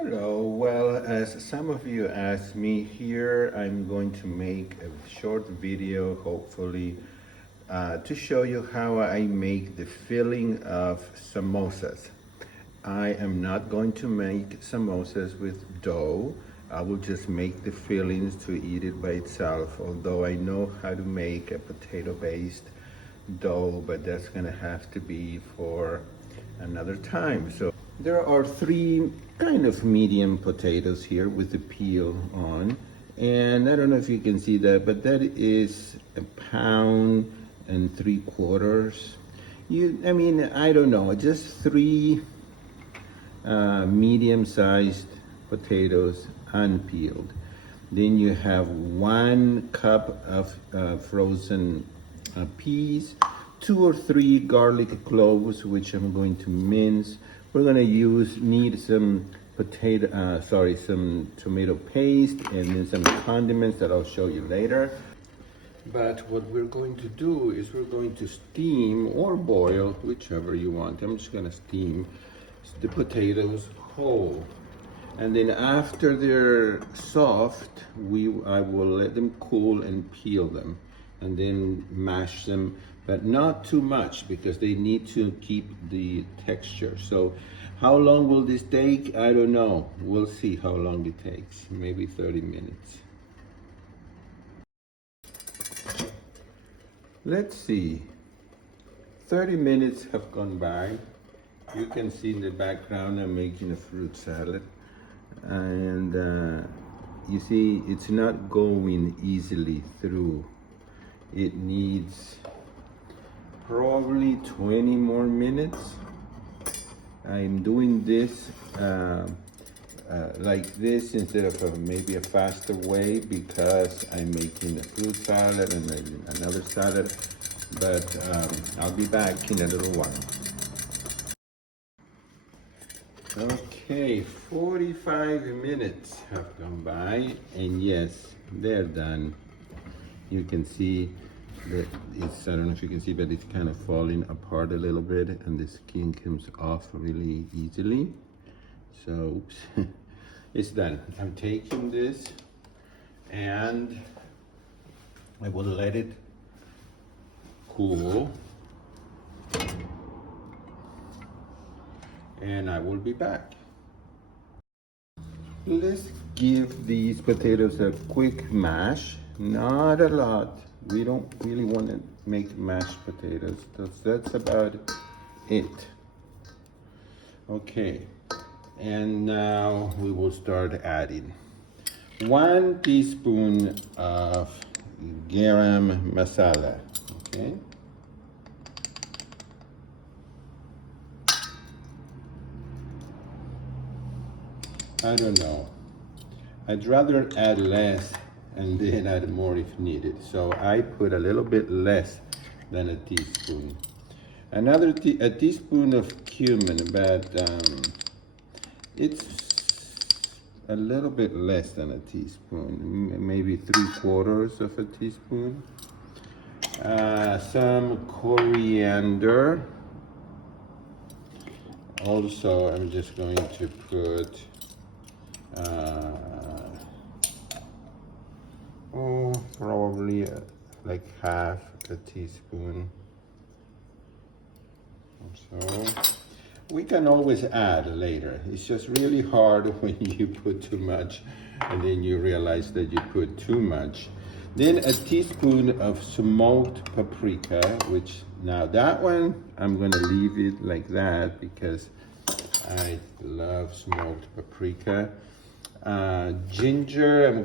Hello. Well, as some of you asked me here, I'm going to make a short video, hopefully, to show you how I make the filling of samosas. I am not going to make samosas with dough. I will just make the fillings to eat it by itself, although I know how to make a potato-based dough, but that's gonna have to be for another time. So there are three kind of medium potatoes here with the peel on. And I don't know if you can see that, but that is 1.75 pounds. I don't know, just three medium-sized potatoes unpeeled. Then you have 1 cup of frozen peas, 2 or 3 garlic cloves, which I'm going to mince. We're gonna need some some tomato paste, and then some condiments that I'll show you later. But what we're going to do is we're going to steam or boil, whichever you want. I'm just gonna steam the potatoes whole. And then after they're soft, I will let them cool and peel them, and then mash them, but not too much because they need to keep the texture. So how long will this take? I don't know. We'll see how long it takes. Maybe 30 minutes. Let's see. 30 minutes have gone by. You can see in the background I'm making a fruit salad. And you see, it's not going easily through. It needs probably 20 more minutes. I'm doing this like this instead of maybe a faster way because I'm making a fruit salad and maybe another salad. But I'll be back in a little while. Okay, 45 minutes have gone by, and yes, they're done. You can see that I don't know if you can see, but it's kind of falling apart a little bit, and the skin comes off really easily. So, oops, it's done. I'm taking this, and I will let it cool. And I will be back. Let's give these potatoes a quick mash, not a lot. We don't really want to make mashed potatoes. That's about it. Okay, and now we will start adding 1 teaspoon of garam masala, okay? I don't know. I'd rather add less and then add more if needed. So I put a little bit less than a teaspoon. A teaspoon of cumin, but it's a little bit less than a teaspoon, maybe 3/4 of a teaspoon. Some coriander. Also, I'm just going to put probably like half a teaspoon. So we can always add later. It's just really hard when you put too much and then you realize that you put too much. Then a teaspoon of smoked paprika, which now that one I'm gonna leave it like that because I love smoked paprika. Ginger,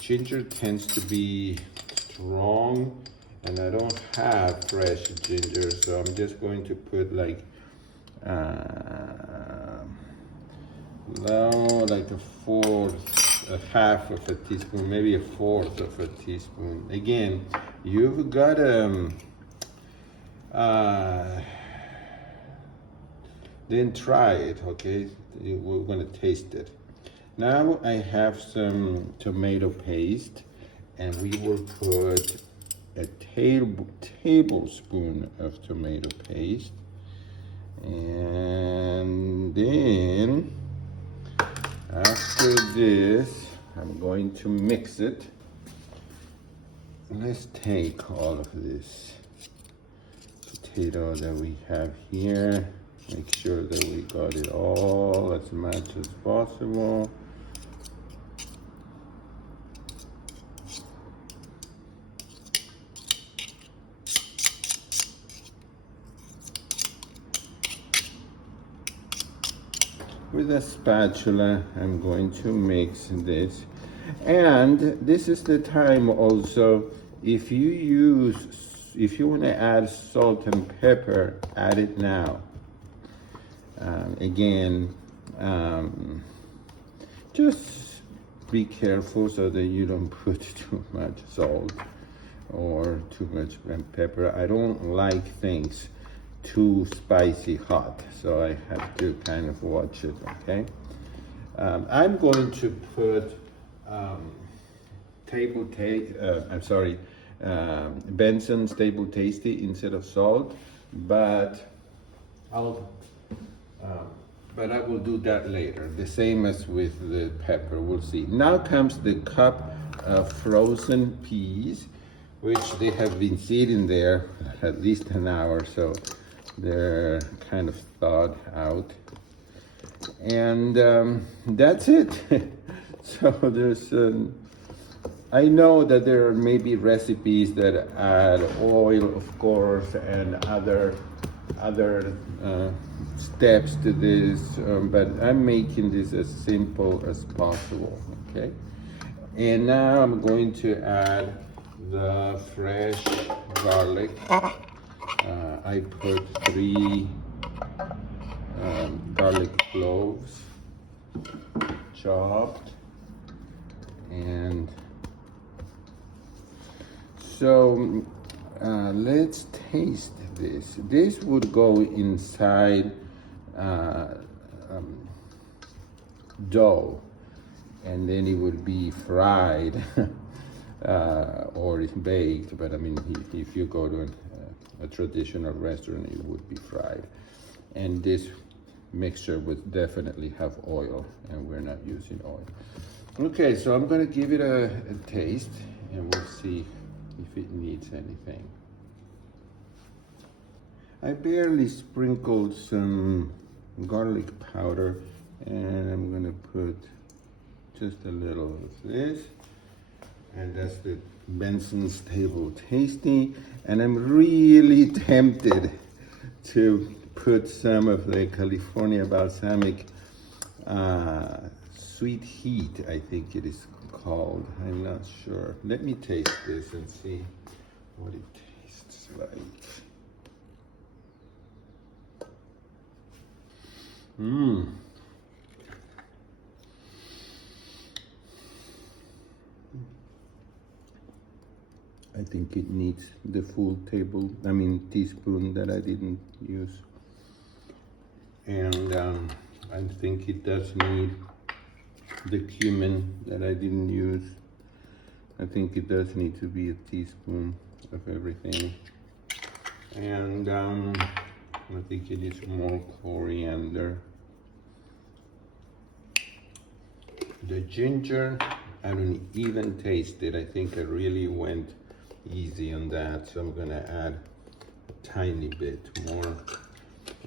ginger tends to be strong, and I don't have fresh ginger, so I'm just going to put like a half of a teaspoon, maybe 1/4 of a teaspoon. Again, you've got then try it, okay? We're gonna taste it. Now I have some tomato paste, and we will put a tablespoon of tomato paste, and then After this, I'm going to mix it. Let's take all of this potato that we have here. Make sure that we got it all as much as possible. With a spatula, I'm going to mix this. And this is the time also, if you want to add salt and pepper, add it now. Again, just be careful so that you don't put too much salt or too much pepper. I don't like things too spicy hot, so I have to kind of watch it, okay? I'm going to put Benson's Table Tasty instead of salt, but I will do that later. The same as with the pepper, we'll see. Now comes the cup of frozen peas, which they have been sitting there at least an hour, so they're kind of thawed out. And that's it. So there's, I know that there are maybe recipes that add oil, of course, and other steps to this, but I'm making this as simple as possible, okay? And now I'm going to add the fresh garlic. I put 3 garlic cloves chopped, and so let's taste this. This would go inside dough, and then it would be fried or baked, but I mean, if you go to a traditional restaurant, it would be fried. And this mixture would definitely have oil, and we're not using oil. Okay, so I'm gonna give it a taste, and we'll see if it needs anything. I barely sprinkled some garlic powder, and I'm gonna put just a little of this, and that's the Benson's Table Tasty. And I'm really tempted to put some of the California balsamic sweet heat, I think it is called. I'm not sure. Let me taste this and see what it tastes like. I think it needs the full teaspoon that I didn't use. And I think it does need the cumin that I didn't use. I think it does need to be a teaspoon of everything. And I think it needs more coriander. The ginger, I don't even taste it. I think I really went easy on that, so I'm gonna add a tiny bit more.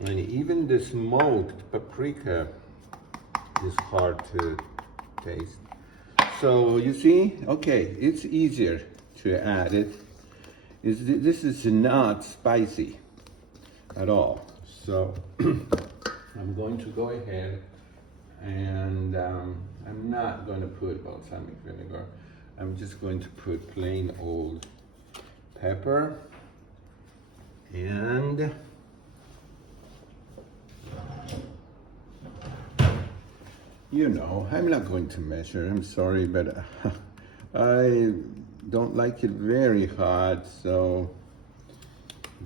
And even the smoked paprika is hard to taste. So you see, okay, it's easier to add it. This is not spicy at all. So I'm going to go ahead, and I'm not going to put balsamic vinegar. I'm just going to put plain old pepper, and you know, I'm not going to measure, I'm sorry, but I don't like it very hot, so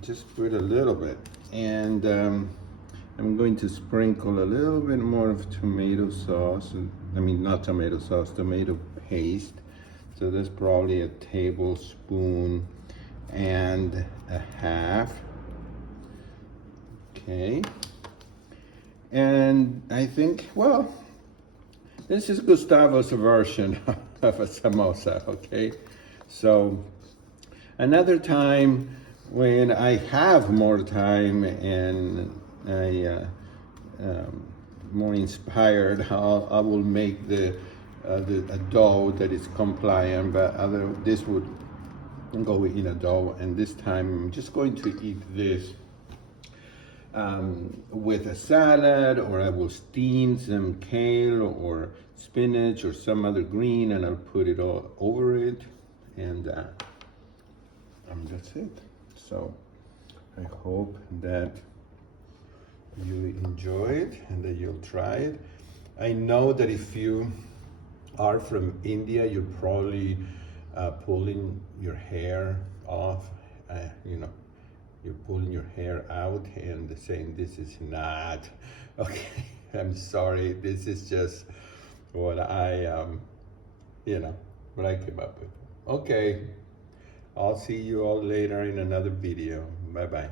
just put a little bit. And I'm going to sprinkle a little bit more of tomato sauce. I mean, not tomato sauce, tomato paste. So that's probably a tablespoon and a half. Okay. And I think, well, This is Gustavo's version of a samosa, okay? So another time when I have more time and I more inspired, I will make the a dough that is compliant, but this would go in a dough, and this time I'm just going to eat this with a salad, or I will steam some kale or spinach or some other green, and I'll put it all over it, and that's it. So I hope that you enjoy it and that you'll try it. I know that if you are from India, you're probably pulling your hair off, you know, you're pulling your hair out and saying this is not okay. I'm sorry, this is just what I you know, what I came up with. Okay, I'll see you all later in another video. Bye bye.